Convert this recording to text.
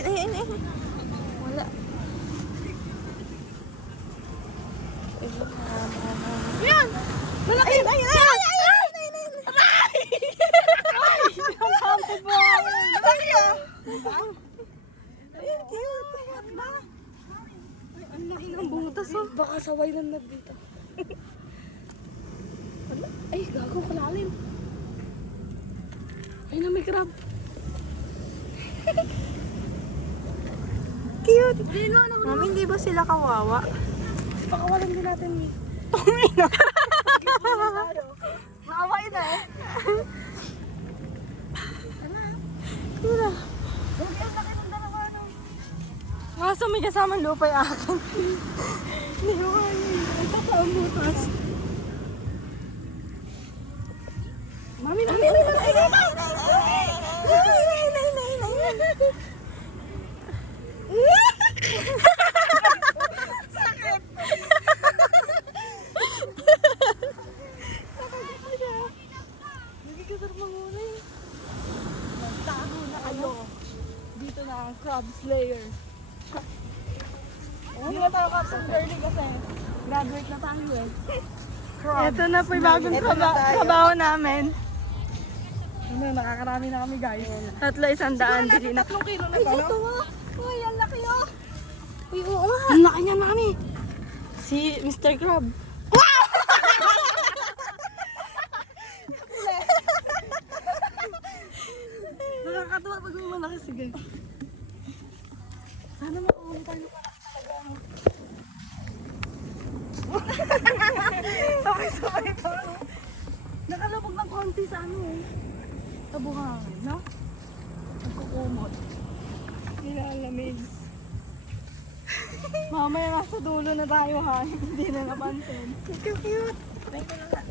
Malapit. Ay. Wala. Yan! Malaki! Ay! Malaki ba? Malaki ah! Ay, cute! Ay, ang laki ng butas oh. Baka saway lang dito. Ay, gago, kalalim. Ay na, may crab. Cute! Mami, hindi ba sila kawawa? Pakawalan din natin eh. Tumina! Naaway na eh. Tira. Huwag yung laki ng dalawa no. Kaso may kasamang lupay akin. Hindi ko kaya yun. Ang tapaang butas. Mami, Mami! Sakit! Nagkikasarap manguna eh. Nagtago na kayo. Dito na ang crab slayer. Hindi na tayo capsule early kasi graduate na tayo eh. Ito na po yung bagong trabaho namin. Ano, nakakarami na kami guys. 300 dili na. 3 kilo na ba? Ay, ito ah. Uy, ang laki oh. Uy, oo nga. Ang laki niya mami. Si Mr. Crab. Wow! Nakakatawa pag may malaki. Sige. Sana makuha tayo malaki talaga. Sabay-sabay pa. Nakalabog ng konti sa ano eh. Sa buhangin, no? Nagkukumot. Nilalamig. Mamaya nasa dulo na tayo ha. Hindi na napansin. Cute! Try ko na lang.